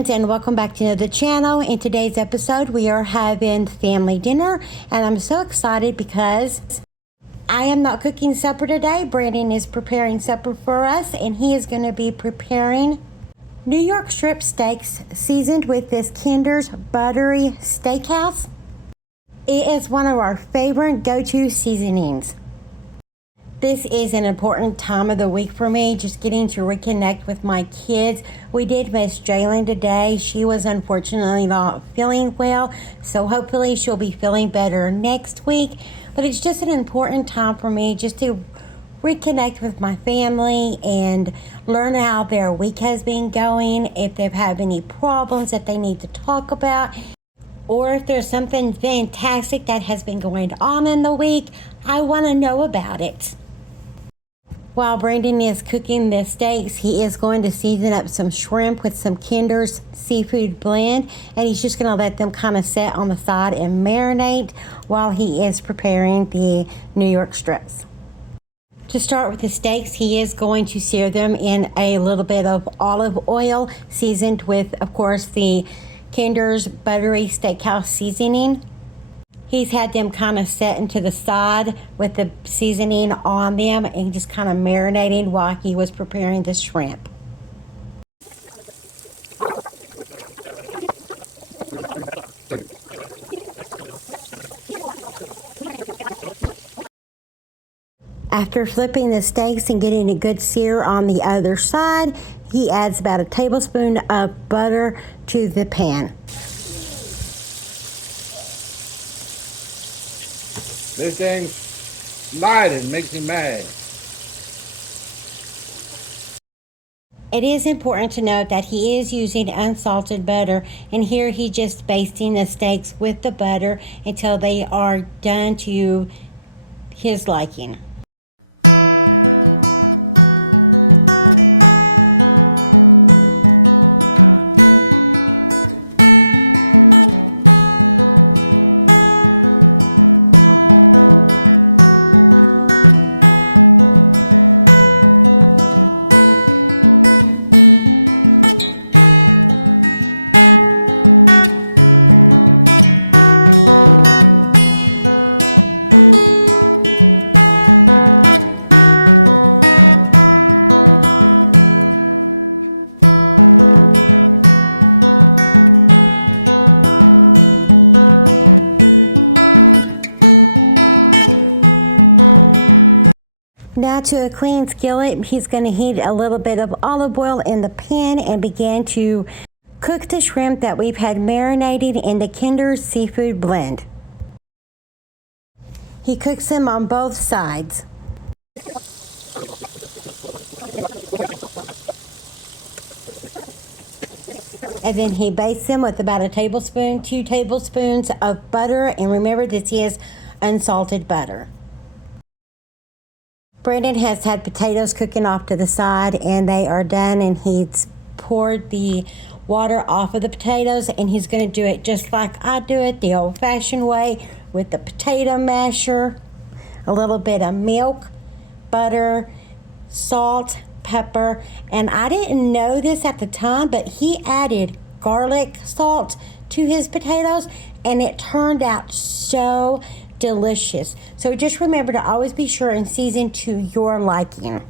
friends, and welcome back to the channel. In today's episode, we are having family dinner, and I'm so excited because I am not cooking supper today. Brandon is preparing supper for us, and he is going to be preparing New York strip steaks seasoned with this Kinder's Buttery Steakhouse. It is one of our favorite go-to seasonings. This is an important time of the week for me, just getting to reconnect with my kids. We did miss Jalen today. She was unfortunately not feeling well, so hopefully she'll be feeling better next week. But it's just an important time for me just to reconnect with my family and learn how their week has been going, if they've had any problems that they need to talk about, or if there's something fantastic that has been going on in the week, I want to know about it. While Brandon is cooking the steaks, he is going to season up some shrimp with some Kinder's seafood blend, and he's just going to let them kind of set on the side and marinate while he is preparing the New York strips. To start with the steaks, he is going to sear them in a little bit of olive oil, seasoned with, of course, the Kinder's Buttery Steakhouse seasoning. He's had them kind of set into the side with the seasoning on them and just kind of marinating while he was preparing the shrimp. After flipping the steaks and getting a good sear on the other side, he adds about a tablespoon of butter to the pan. This thing's sliding, makes me mad. It is important to note that he is using unsalted butter, and here he's just basting the steaks with the butter until they are done to his liking. Now to a clean skillet, he's going to heat a little bit of olive oil in the pan and begin to cook the shrimp that we've had marinated in the Kinder's seafood blend. He cooks them on both sides. And then he bastes them with about a tablespoon, 2 tablespoons of butter. And remember, this is unsalted butter. Brandon has had potatoes cooking off to the side, and they are done, and he's poured the water off of the potatoes, and he's going to do it just like I do it, the old-fashioned way, with the potato masher, a little bit of milk, butter, salt, pepper, and I didn't know this at the time, but he added garlic salt to his potatoes, and it turned out so delicious. So just remember to always be sure and season to your liking.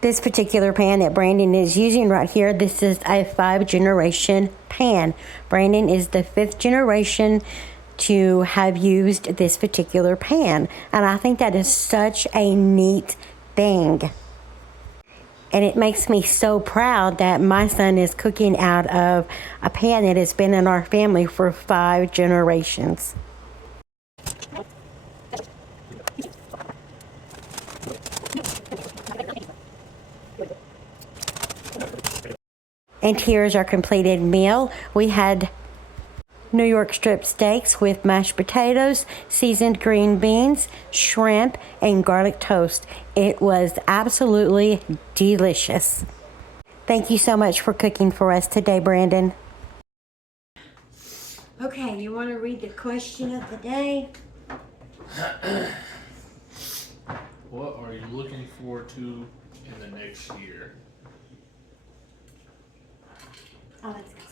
This particular pan that Brandon is using right here, this is a 5th-generation pan. Brandon is the 5th generation to have used this particular pan, and I think that is such a neat thing. And it makes me so proud that my son is cooking out of a pan that has been in our family for 5 generations. And here's our completed meal. We had New York strip steaks with mashed potatoes, seasoned green beans, shrimp, and garlic toast. It was absolutely delicious. Thank you so much for cooking for us today, Brandon. Okay, you want to read the question of the day? What are you looking forward to in the next year? Oh, that's good.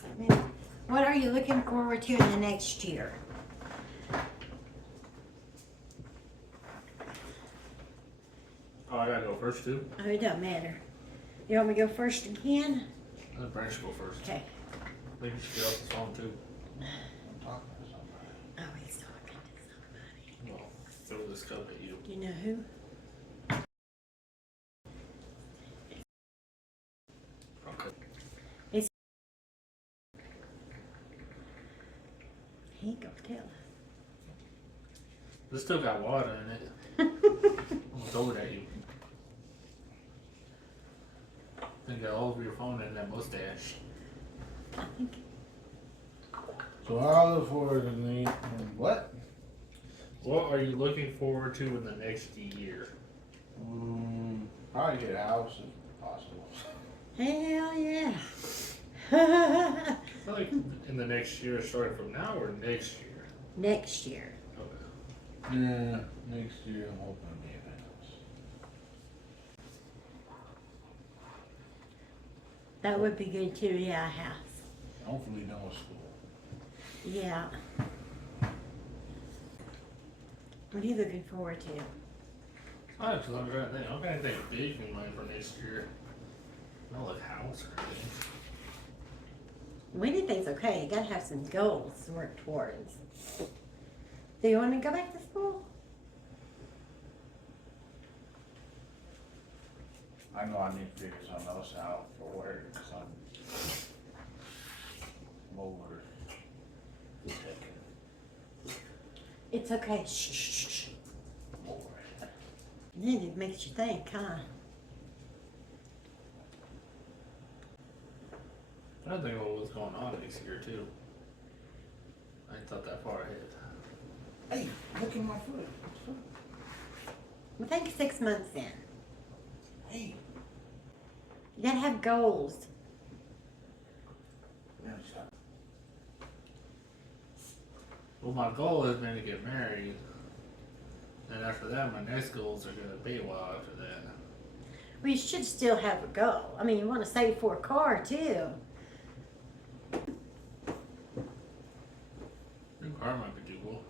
What are you looking forward to in the next year? Oh, I gotta go first too? Oh, it doesn't matter. You want me to go first again? Let Brent should go first. Okay. I think you should get off the phone too. I'm talking to somebody. Oh, he's talking to somebody. Well, throw this cup at you. Do you know who? Okay. He ain't gonna tell us. This still got water in it. I'm throw it at you. Then get all over your phone and that mustache. I think. So I look forward to the what? What are you looking forward to in the next year? Probably get a house if possible. Hell yeah. I feel like in the next year, starting from now or next year? Next year. Okay. Yeah, next year I'm hoping to be in a house. That would be good too, yeah, a house. Hopefully done with school. Yeah. What are you looking forward to? I just I'm trying to think. I'm gonna think big in mind for next year. Not like house or anything. Anything's okay. You gotta have some goals to work towards. Do you want to go back to school? I know I need to figure something else out for work because I'm over this heck. It's okay. Shh, shh, shh. I'm over it. Then it makes you think, huh? I think about what's going on next year too. I ain't thought that far ahead. Hey, look at my foot. I think 6 months in. Hey. You gotta have goals. No, stop. Well, my goal is maybe to get married. And after that, my next goals are gonna be a while after that. Well, you should still have a goal. I mean, you want to save for a car too. New car might be doable.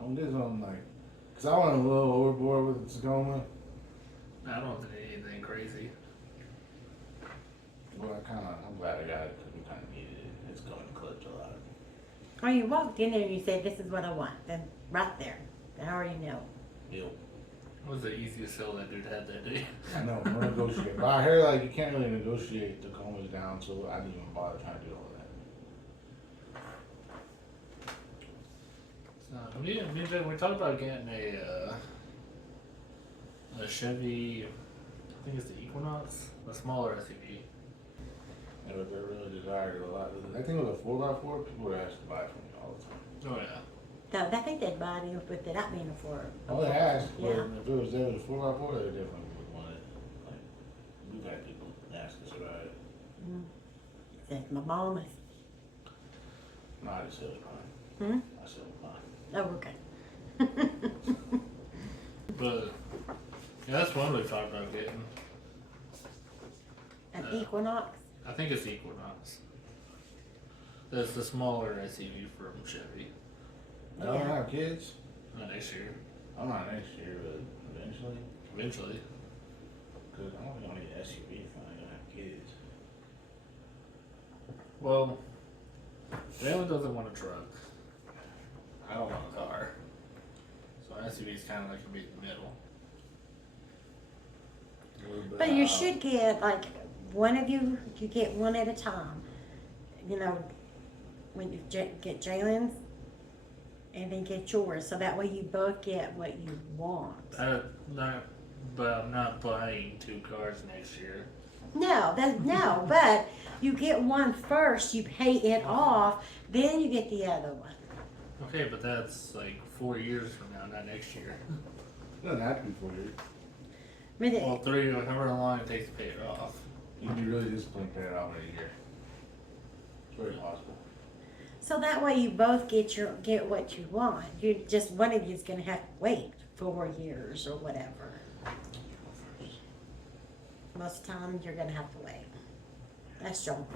I'm just on like, cause I went a little overboard with the Tacoma. I don't think anything crazy. Well, I'm glad I got it because we kind of needed it. It's going to clip a lot. Or you walked in there and you said, "This is what I want." Then right there, I already know. Yep. What was the easiest sale that dude had that day? I know, we're negotiating. But I heard like you can't really negotiate Tacomas down, so I didn't even bother trying to do all that. Me and Jay, we talked about getting a Chevy, I think it's the Equinox, a smaller SUV. Yeah, but they're really desired a lot. I think it was a 4x4. People would ask to buy it from me all the time. Oh yeah. No, I think they'd buy it with it not being a Ford. Oh, they asked, but Yeah. if it was there was a 4x4, they definitely would want it. Like, we've had people ask us about it. Said my mom is. No, I just said it fine. I said it fine. Oh, okay. But yeah, that's one we talked about getting. An Equinox. I think it's Equinox. That's the smaller SUV from Chevy. I don't have kids. Not next year. I'm not next year, but eventually. Eventually. Because I don't think I'll need an SUV if I'm gonna have kids. Well, Jalen doesn't want a truck. I don't want a car. So an SUV is kind of like a meet in the middle. But you should get like one of you get one at a time. You know, when you get Jalen's, and then get yours, so that way you both get what you want. But I'm not buying 2 cars next year. No, no, but you get one first, you pay it off, then you get the other one. Okay, but that's like 4 years from now, not next year. It doesn't have to be 4 years. But Well, 3, however long it takes to pay it off. You can be really disciplined pay it off in a year. It's very possible. so that way you both get what you want. You just one of you's gonna have to wait 4 years or whatever. Most of the time you're gonna have to wait. That's Joel.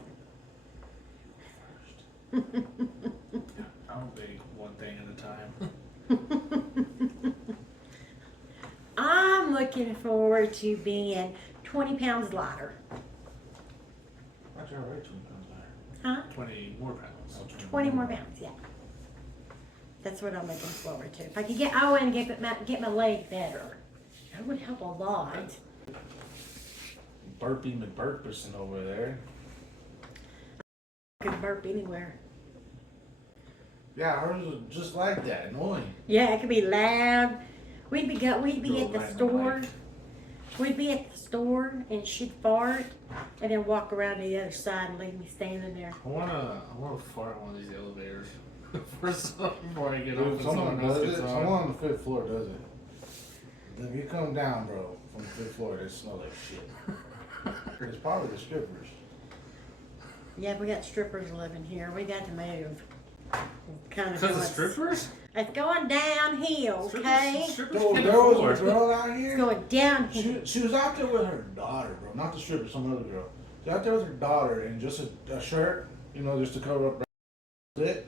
I'll bake one thing at a time. I'm looking forward to being 20 pounds lighter. That's all right, 20 pounds higher. Huh? 20 more pounds. 20 more pounds, yeah. That's what I'm looking forward to. If I could get, and get my leg better, that would help a lot. Burpee McBurperson over there. I could burp anywhere. Yeah, hers was just like that, annoying. Yeah, it could be loud. We'd be Go at the right in store. the mic. We'd be at the store and she'd fart and then walk around to the other side and leave me standing there. I wanna fart on one of these elevators before I get Dude, off. and someone else does it. gets on. Someone on the 5th floor does it. Then you come down, bro, from the 5th floor, they smell like shit. It's probably the strippers. Yeah, we got strippers living here. We got to move. Kind of Because of strippers? It's going downhill, okay? Strippers Yo, can't there was a afford. girl out It's here. going downhill. She was out there with her daughter, bro. Not the stripper, some other girl. She was out there with her daughter in just a shirt, you know, just to cover up it.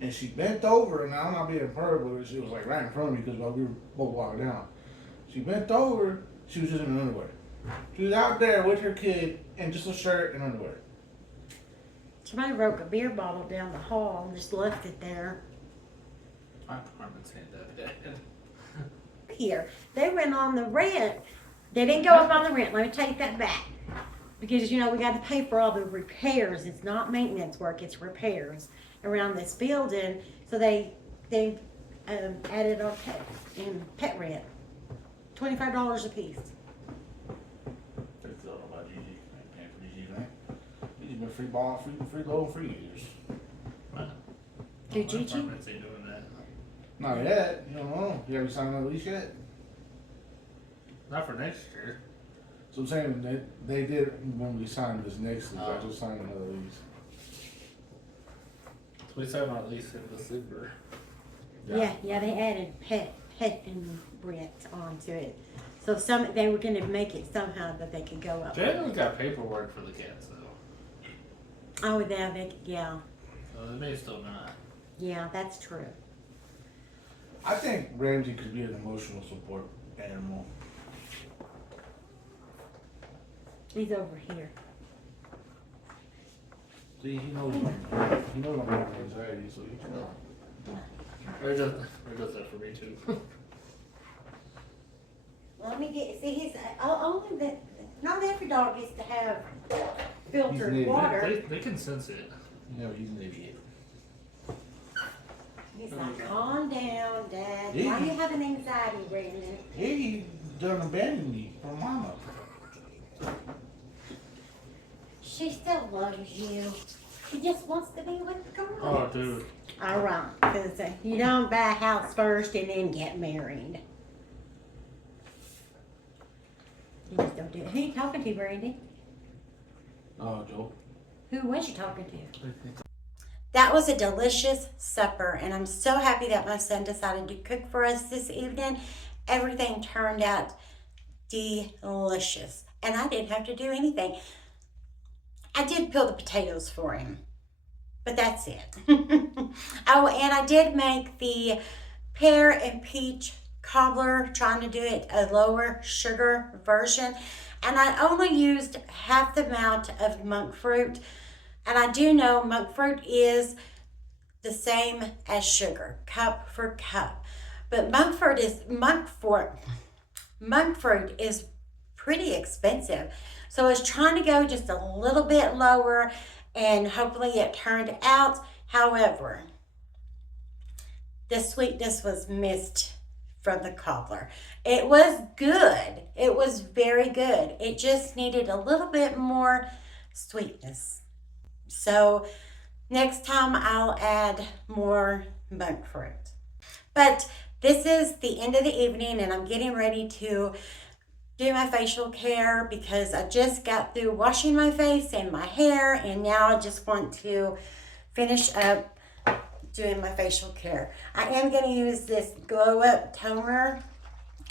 And she bent over, and I'm not being perv, but she was like right in front of me because we were both walking down. She bent over, she was just in her underwear. She was out there with her kid in just a shirt and underwear. Somebody broke a beer bottle down the hall and just left it there. My apartment's ain't that bad. Here, they went on the rent. They didn't go up on the rent. Let me take that back. Because, you know, we got to pay for all the repairs. It's not maintenance work, it's repairs around this building. So they added our pet rent. $25 a piece. That's all about Gigi. I ain't paying for Gigi, right? Gigi's been free ball, free low, free years. Do My Gigi? apartments ain't doing that. Not yet. You don't know. You haven't signed another lease yet? Not for next year. So I'm saying they did when we signed this next lease. I just signed another lease. So we signed our lease in December. Yeah, they added pet and rent onto it. So they were gonna make it somehow that they could go up. Jalen's got paperwork for the cats though. Oh, yeah, So they may still not. yeah, that's true. I think Ramsey could be an emotional support animal. He's over here. See, he knows I'm having anxiety, so you know. Ray does that for me too. Let me he's only that, not every dog gets to have filtered He's water. They can sense it. You know, he's an idiot. He's like, calm down, Dad. Yeah. Why are you having anxiety, Brandon? He done abandoned me for mama. She still loves you. She just wants to be with girls. Oh, dude. All right, because you don't buy a house first and then get married. You just don't do it. Who you talking to, Brandy? Oh, Joe. Who was you talking to? That was a delicious supper, and I'm so happy that my son decided to cook for us this evening. Everything turned out delicious, and I didn't have to do anything. I did peel the potatoes for him, but that's it. Oh, and I did make the pear and peach cobbler, trying to do it a lower sugar version, and I only used half the amount of monk fruit. And I do know monk fruit is the same as sugar, cup for cup. But monk fruit is pretty expensive. So I was trying to go just a little bit lower, and hopefully it turned out. However, the sweetness was missed from the cobbler. It was good. It was very good. It just needed a little bit more sweetness. So next time I'll add more monk fruit. But this is the end of the evening, and I'm getting ready to do my facial care because I just got through washing my face and my hair, and now I just want to finish up doing my facial care. I am going to use this Glow Up toner.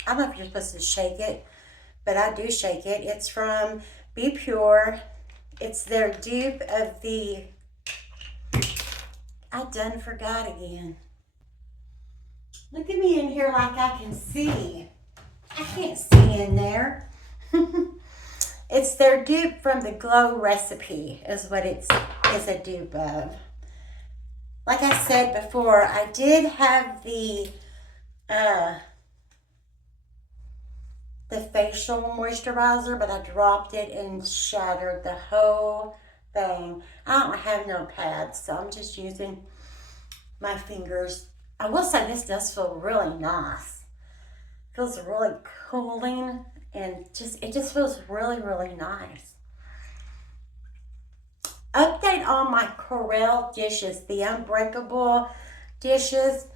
I don't know if you're supposed to shake it, but I do shake it. It's from Be Pure, It's their dupe of the, I done forgot again. Look at me in here like I can see. I can't see in there. It's their dupe from the Glow Recipe is what it's a dupe of. Like I said before, I did have the facial moisturizer, but I dropped it and shattered the whole thing. I don't have no pads, so I'm just using my fingers. I will say this does feel really nice. It feels really cooling and it just feels really, really nice. Update on my Corelle dishes, the unbreakable dishes.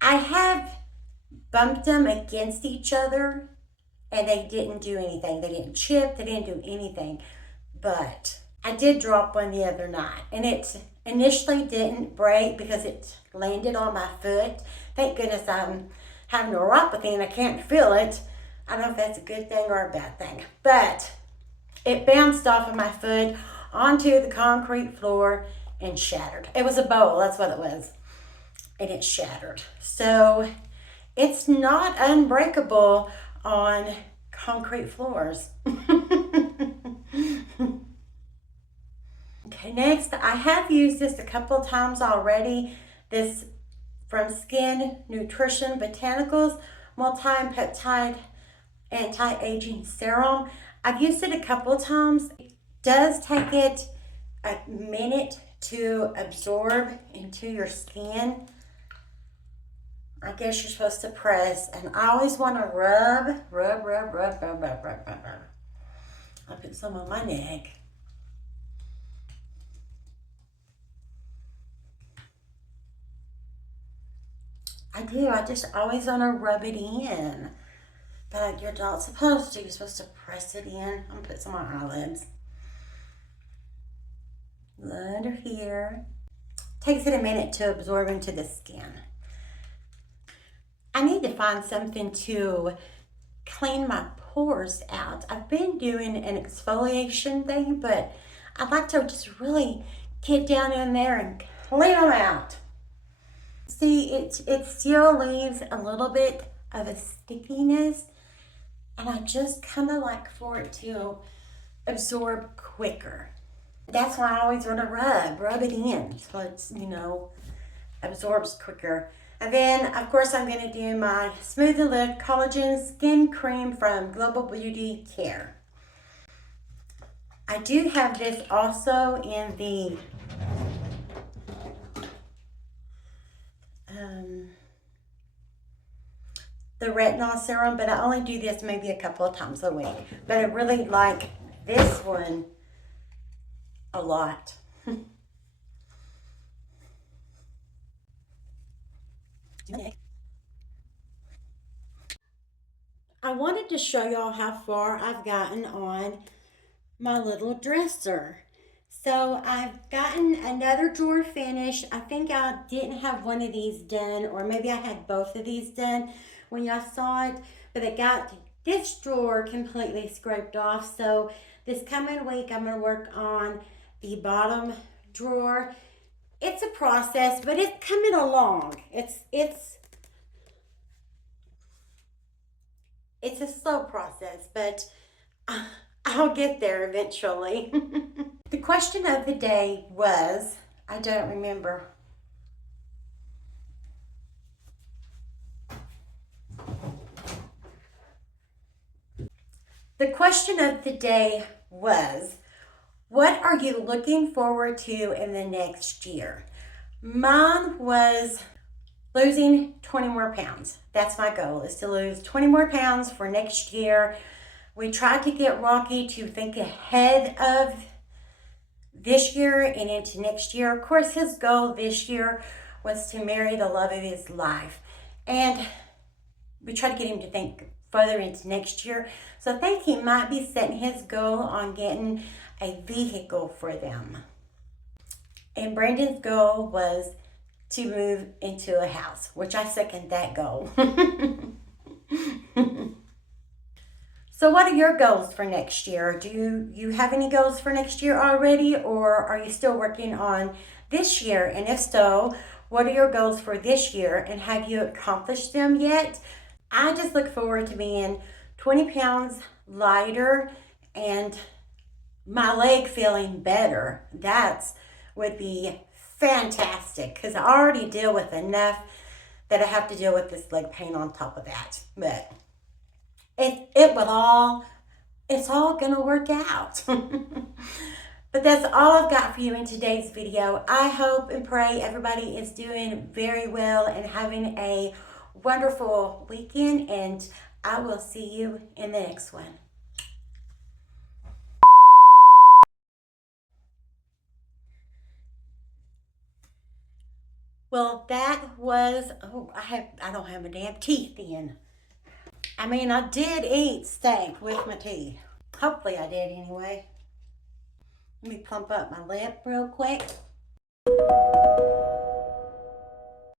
I have bumped them against each other and they didn't do anything. They didn't chip, they didn't do anything. But I did drop one the other night and it initially didn't break because it landed on my foot. Thank goodness I'm having neuropathy and I can't feel it. I don't know if that's a good thing or a bad thing, but it bounced off of my foot onto the concrete floor and shattered. It was a bowl, that's what it was. And it shattered. So it's not unbreakable on concrete floors. Okay, next, I have used this a couple of times already. This from Skin Nutrition Botanicals Multi-Peptide Anti-Aging Serum. I've used it a couple of times. It does take it a minute to absorb into your skin. I guess you're supposed to press, and I always want to rub. I'll put some on my neck. I do, I just always want to rub it in. But you're not supposed to, you're supposed to press it in. I'm gonna put some on my eyelids. Under here. Takes it a minute to absorb into the skin. I need to find something to clean my pores out. I've been doing an exfoliation thing, but I'd like to just really get down in there and clean them out. See, it still leaves a little bit of a stickiness, and I just kind of like for it to absorb quicker. That's why I always want to rub it in, so it's, you know, absorbs quicker. And then, of course, I'm going to do my Smooth and Lift Collagen Skin Cream from Global Beauty Care. I do have this also in the retinol serum, but I only do this maybe a couple of times a week. But I really like this one a lot. I wanted to show y'all how far I've gotten on my little dresser. So I've gotten another drawer finished. I think I didn't have one of these done, or maybe I had both of these done when y'all saw it, but I got this drawer completely scraped off. So this coming week, I'm gonna work on the bottom drawer. It's a process, but it's coming along. It's a slow process, but I'll get there eventually. The question of the day was, I don't remember. The question of the day was, what are you looking forward to in the next year? Mine was losing 20 more pounds. That's my goal, is to lose 20 more pounds for next year. We tried to get Rocky to think ahead of this year and into next year. Of course, his goal this year was to marry the love of his life. And we tried to get him to think further into next year. So I think he might be setting his goal on getting a vehicle for them. And Brandon's goal was to move into a house, which I second that goal. So what are your goals for next year? Do you have any goals for next year already, or are you still working on this year? And if so, what are your goals for this year, and have you accomplished them yet? I just look forward to being 20 pounds lighter and my leg feeling better. That's would be fantastic, because I already deal with enough that I have to deal with this leg pain on top of that. But it's all gonna work out. But that's all I've got for you in today's video. I hope and pray everybody is doing very well and having a wonderful weekend, and I will see you in the next one. Well, that was, I don't have my damn teeth in. I mean, I did eat steak with my teeth. Hopefully I did anyway. Let me plump up my lip real quick.